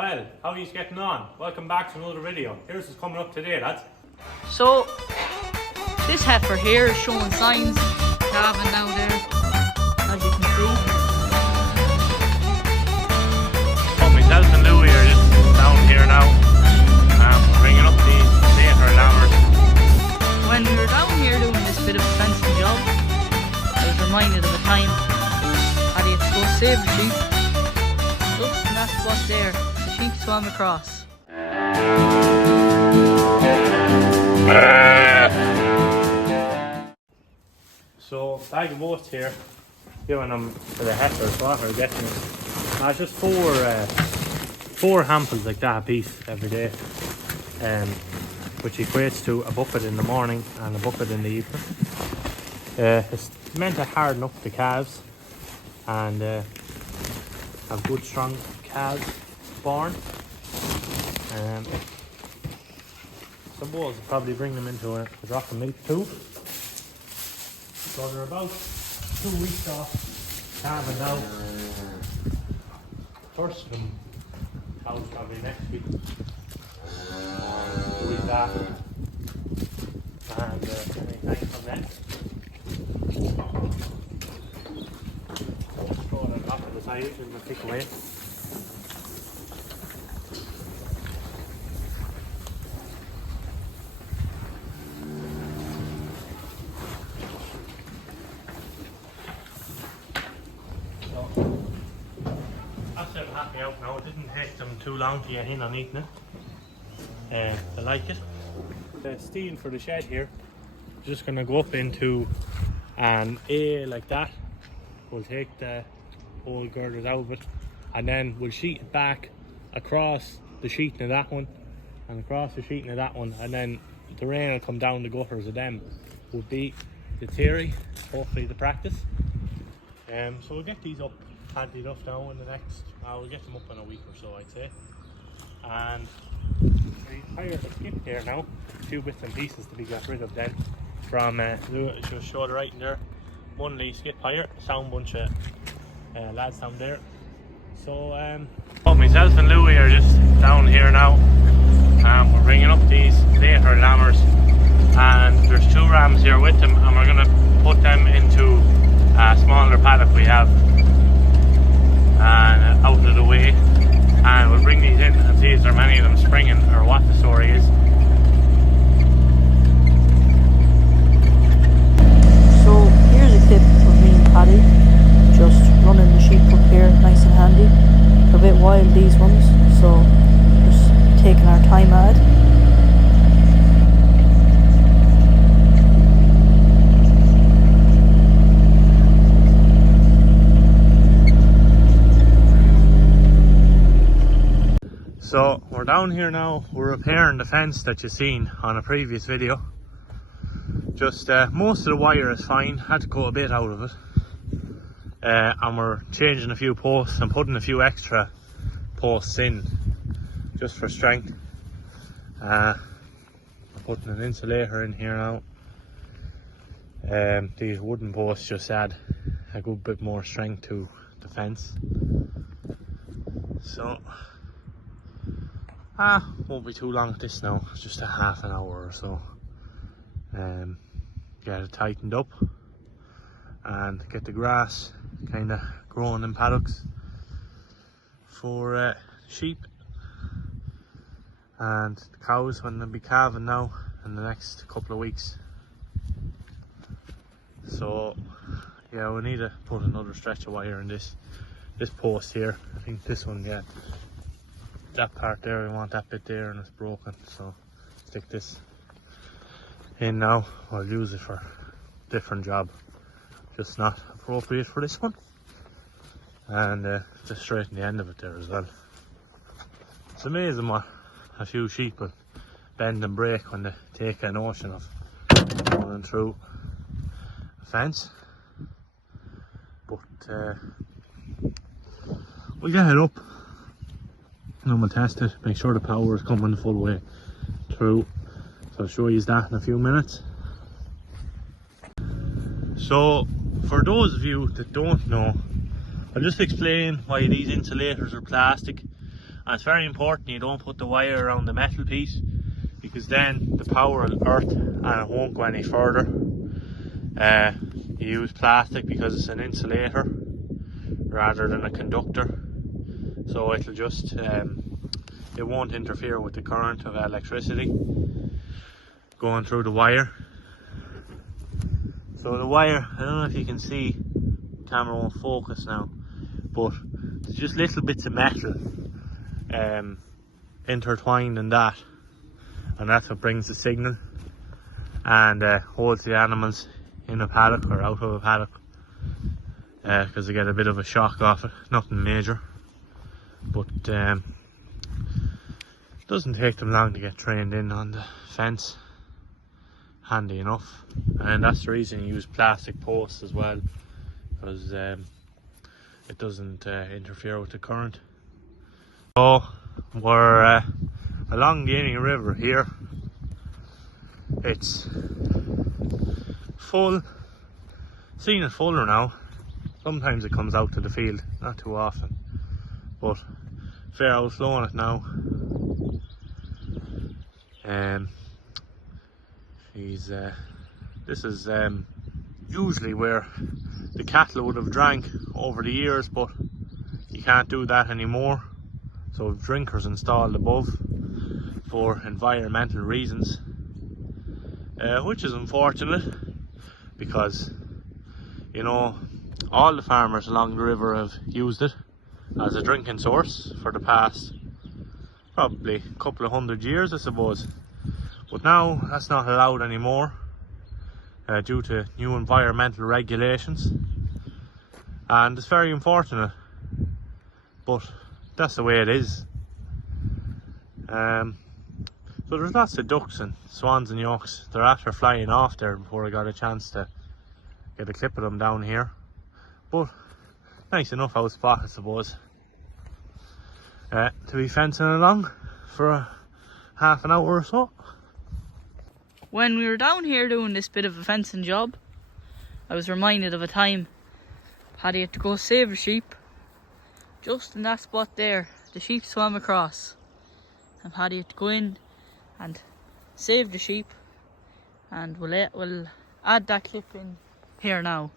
Well, how are you getting on? Welcome back to another video. Here's what's coming up today, lads. So, this heifer here is showing signs of calving now there, as you can see. Oh, myself and Louie are just down here now. We're bringing up these later lambers. When we were down here doing this bit of a fencing job, I was reminded of a time I had to go save a sheep. Look, and that's what's there. The sheep swam across. So, bag of oats here, giving them to the heifers, what are getting it. Just four handfuls like that a piece every day, which equates to a bucket in the morning and a bucket in the evening. It's meant to harden up the calves and have good strong calves born. Suppose I'll probably bring them into a drop of milk too. So they're about 2 weeks off calving now. First of them cows probably next week. Week after. And anytime from then. Throw them off to the side and we'll pick away. Happy out now. It didn't take them too long to get in on eating it. They like it. The steel for the shed here, just gonna go up into an A like that. We'll take the whole girders out of it and then we'll sheet it back across the sheeting of that one and across the sheeting of that one, and then the rain will come down the gutters of them. Will be the theory, hopefully the practice. So we'll get these up handy enough now in the next, we'll get them up in a week or so, I'd say. And we hired a skip here now, a few bits and pieces to be got rid of then from just showed right in there, Monday skip hire, sound bunch of lads down there. So myself and Louie are just down here now. We're bringing up these later lambers, and there's 2 rams here with them, and we're going to put them into a smaller paddock we have and out of the way, and we'll bring these in and see if there are many of them springing or what the story is. So here's a clip of me and Paddy just running the sheep up here nice and handy. They're a bit wild, these ones, so just taking our time at it. So we're down here now, we're repairing the fence that you've seen on a previous video. Just most of the wire is fine, had to cut a bit out of it. And we're changing a few posts and putting a few extra posts in just for strength. We're putting an insulator in here now. These wooden posts just add a good bit more strength to the fence. So won't be too long at this now, it's just a half an hour or so. Get it tightened up and get the grass kind of growing in paddocks for sheep and the cows when they'll be calving now in the next couple of weeks. So yeah, we need to put another stretch of wire in this post here. I think this one, yeah, that part there, we want that bit there and it's broken, so stick this in now. I'll use it for a different job, just not appropriate for this one. And just straighten the end of it there as well. It's amazing what a few sheep will bend and break when they take a notion of going through a fence. But we'll get it up and we'll test it, make sure the power is coming the full way through. So I'll show you that in a few minutes. So for those of you that don't know, I'll just explain why these insulators are plastic And it's very important you don't put the wire around the metal piece, because then the power will earth and it won't go any further. You use plastic because it's an insulator rather than a conductor, so it'll just it won't interfere with the current of electricity going through the wire. So the wire, I don't know if you can see, the camera won't focus now, but there's just little bits of metal intertwined in that, and that's what brings the signal and holds the animals in a paddock or out of a paddock, because they get a bit of a shock off it. Nothing major, but doesn't take them long to get trained in on the fence. Handy enough. And that's the reason you use plastic posts as well, because it doesn't interfere with the current. So we're along the Inny River here. It's full, seen it fuller now. Sometimes it comes out to the field, not too often, but fair outflowing it now. This is usually where the cattle would have drank over the years, but you can't do that anymore, so drinkers installed above for environmental reasons, which is unfortunate, because you know all the farmers along the river have used it as a drinking source for the past probably a couple of 100 years, I suppose. But now that's not allowed anymore due to new environmental regulations, and it's very unfortunate, but that's the way it is. So there's lots of ducks and swans and yolks. They're after flying off there before I got a chance to get a clip of them down here, but nice enough out spot, I suppose, to be fencing along for half an hour or so. When we were down here doing this bit of a fencing job, I was reminded of a time Paddy had to go save a sheep. Just in that spot there, the sheep swam across, and Paddy had to go in and save the sheep, and we'll add that clip in here now.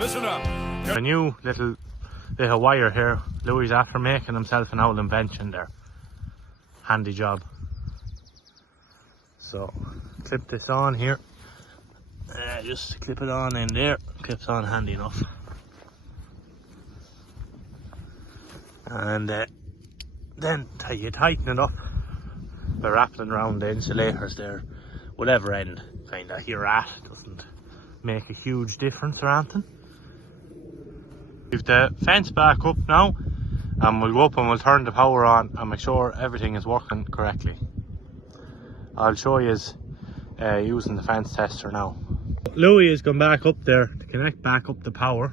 Listen up. A new little wire here. Louis after making himself an old invention there. Handy job. So clip this on here. Just clip it on in there. Clips on handy enough. And then you tighten it up by wrapping around the insulators there, whatever end kind of you're at. Doesn't make a huge difference or anything. We've the fence back up now, and we'll go up and we'll turn the power on and make sure everything is working correctly. I'll show you using the fence tester now. Louis has gone back up there to connect back up the power,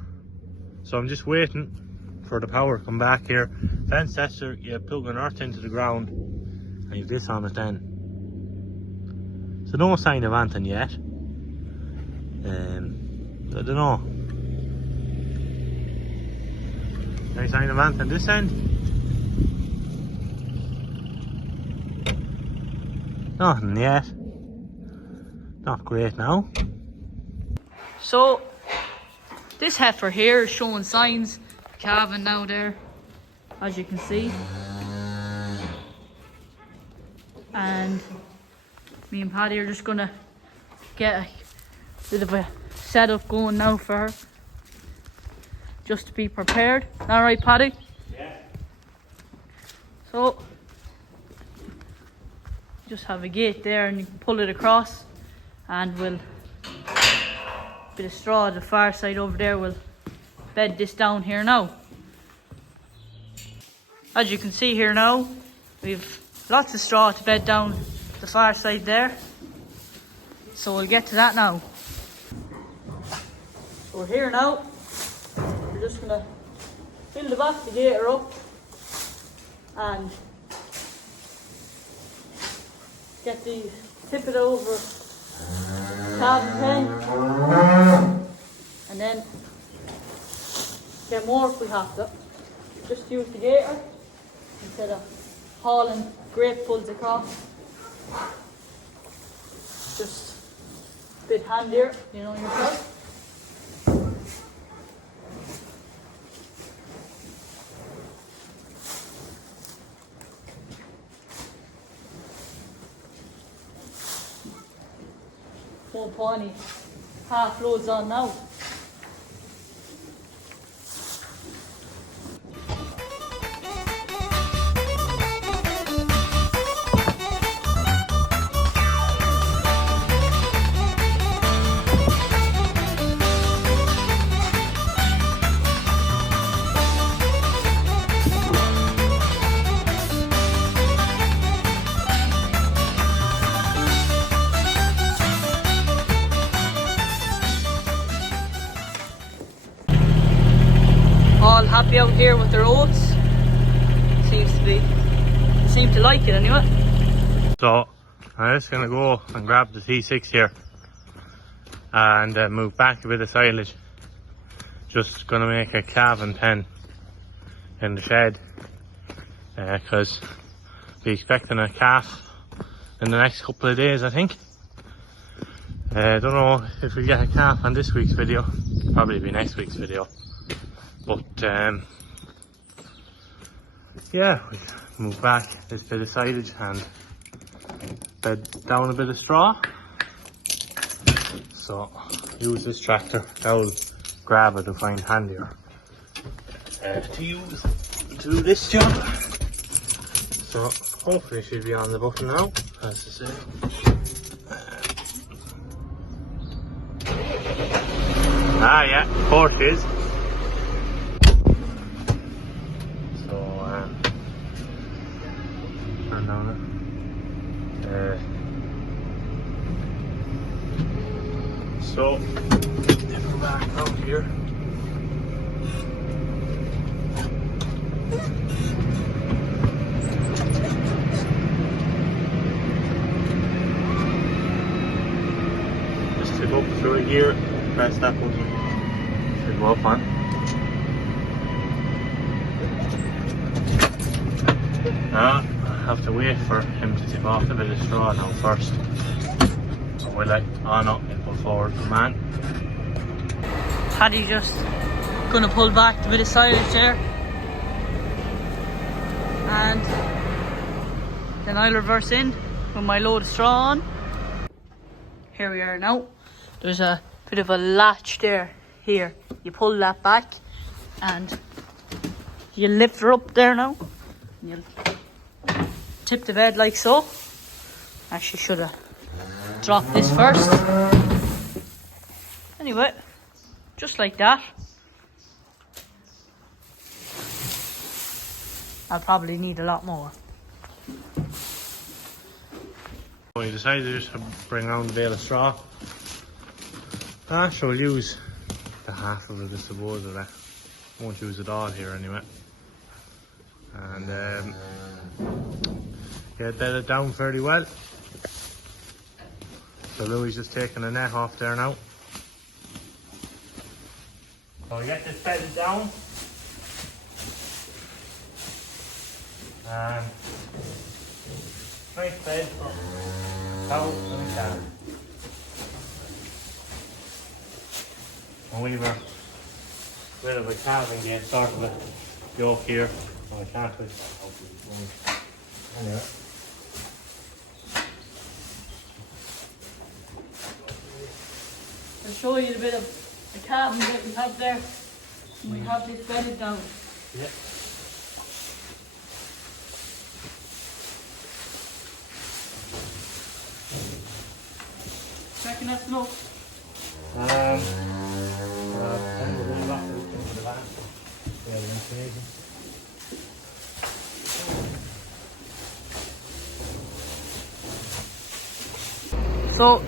so I'm just waiting for the power to come back here. Fence tester, you plug an earth into the ground and you've this on it then. So no sign of anything yet. I don't know. Any sign of anything this end? Nothing yet. Not great now. So this heifer here is showing signs of calving now there, as you can see. And me and Paddy are just gonna get a bit of a setup going now for her, just to be prepared. Alright, Paddy? Yeah. So just have a gate there and you can pull it across, and we'll bit of straw the far side over there. We'll bed this down here now. As you can see here now, we've lots of straw to bed down the far side there, so we'll get to that now. So we're here now. We're just gonna fill the back of the gator up and tip it over calving pen, and then get more if we have to. Just use the gator instead of hauling grapefuls across. Just a bit handier, you know yourself. Won't put any half loads on now. All happy out here with their oats. Seems to be. They seem to like it anyway. So I'm just gonna go and grab the T6 here and move back a bit of silage. Just gonna make a calving pen in the shed because we're expecting a calf in the next couple of days, I think. I don't know if we get a calf on this week's video. Probably be next week's video. But yeah, we move back this bit of silage and bed down a bit of straw. So use this tractor. That will grab it and find handier to use to do this job. So hopefully it should be on the button now, as to say. Yeah, of course it is. Turn down it. So if we're back out here, just to go through it here, press that button, should go up on. I have to wait for him to tip off the bit of straw now first. So we'll let on up and pull forward the man. Paddy just gonna pull back the bit of silage there. And then I'll reverse in with my load of straw on. Here we are now. There's a bit of a latch there. Here, you pull that back and you lift her up there now. And you'll tip the bed like so. Actually should have dropped this first. Anyway, just like that. I'll probably need a lot more. We decided to just bring around a bale of straw. So we'll use the half of it, I suppose, of that. Won't use it all here anyway. And get bedded down fairly well. So Louis just taking the net off there now. So we get this bedded down. And nice bed for cow and calf. And we were a bit of a calving gate sort of a yoke here. Oh, I can't put anyway. I'll show you a bit of the calving that we have there. And we have this bedded down. Yeah. Reckon that's enough? So,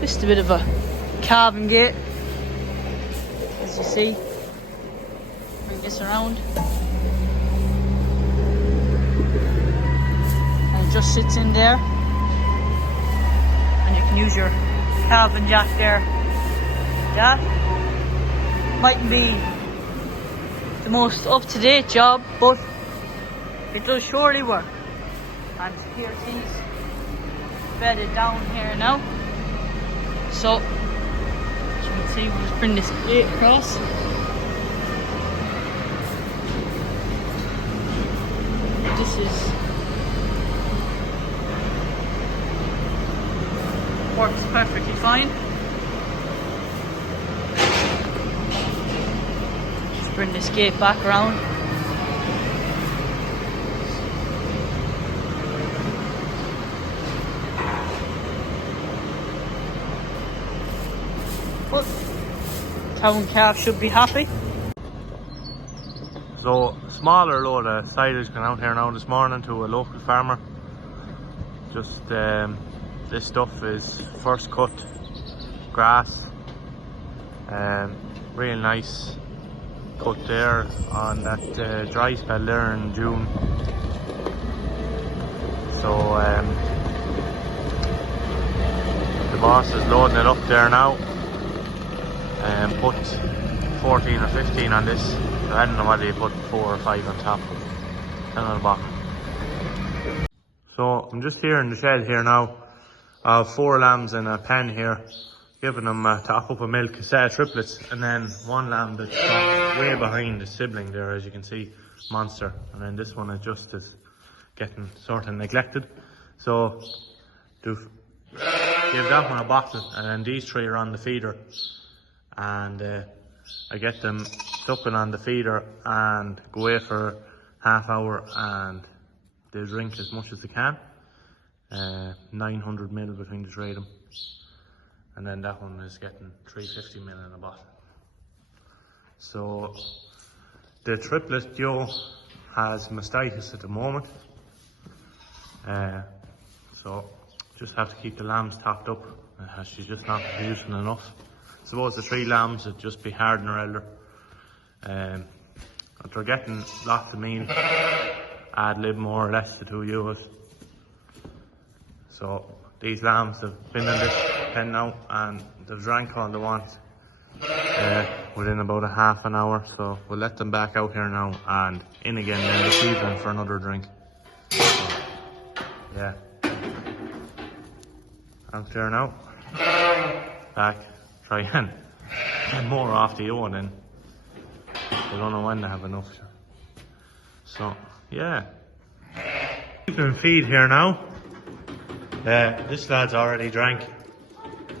just a bit of a calving gate, as you see. Bring this around. And it just sits in there. And you can use your calving jack there. That mightn't be the most up-to-date job, but it does surely work. And here's he's bedded down here now. So, as you can see, we'll just bring this plate across. This is works perfectly fine. Just bring this gate back around. But cow and calf should be happy. So, smaller load of silage gone out here now this morning to a local farmer. Just this stuff is first cut grass. Real nice cut there on that dry spell there in June. So the boss is loading it up there now and put 14 or 15 on this. So I don't know whether you put 4 or 5 on top and on the bottom. So I'm just here in the shed here now. I have 4 lambs in a pen here, giving them a top up of milk, a set of triplets, and then 1 lamb that's way behind the sibling there, as you can see, Monster. And then this one is just getting sort of neglected. So give that one a bottle, and then these 3 are on the feeder. And I get them sucking on the feeder and go away for half hour, and they drink as much as they can. 900 ml between the 3 of them, and then that one is getting 350 ml in a bottle. So the triplet Joe has mastitis at the moment, so just have to keep the lambs topped up. She's just not producing enough. I suppose the 3 lambs would just be harder or elder. But they're getting lots of meal, ad lib more or less the 2 ewes. So these lambs have been in this pen now and they've drank all they want within about a half an hour. So we'll let them back out here now and in again then this evening for another drink. So, yeah. Out there now. Back. Try and get more off the ewe then. I don't know when they have enough. So yeah. Evening feed here now. This lad's already drank.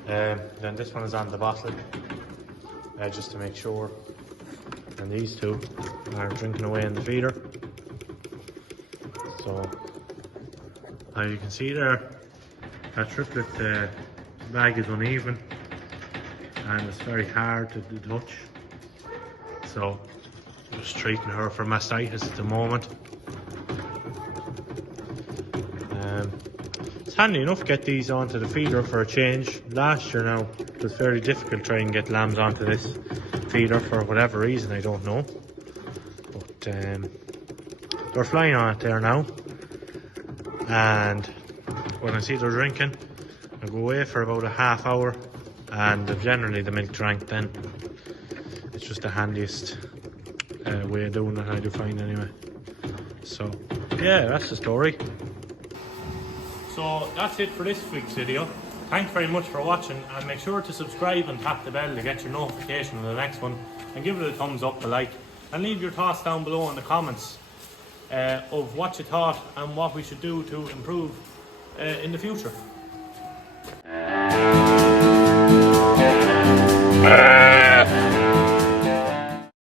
Then this one is on the bottle, just to make sure. And these 2 are drinking away in the feeder. So, as you can see there, that triplet bag is uneven and it's very hard to touch. So, just treating her for mastitis at the moment. It's handy enough to get these onto the feeder for a change. Last year now, it was very difficult trying to get lambs onto this feeder for whatever reason, I don't know. But they're flying on it there now. And when I see they're drinking, I go away for about a half hour and generally the milk drank then. It's just the handiest way of doing it, I do find anyway. So yeah, that's the story. So that's it for this week's video. Thanks very much for watching, and make sure to subscribe and tap the bell to get your notification of the next one, and give it a thumbs up, a like, and leave your thoughts down below in the comments of what you thought and what we should do to improve in the future.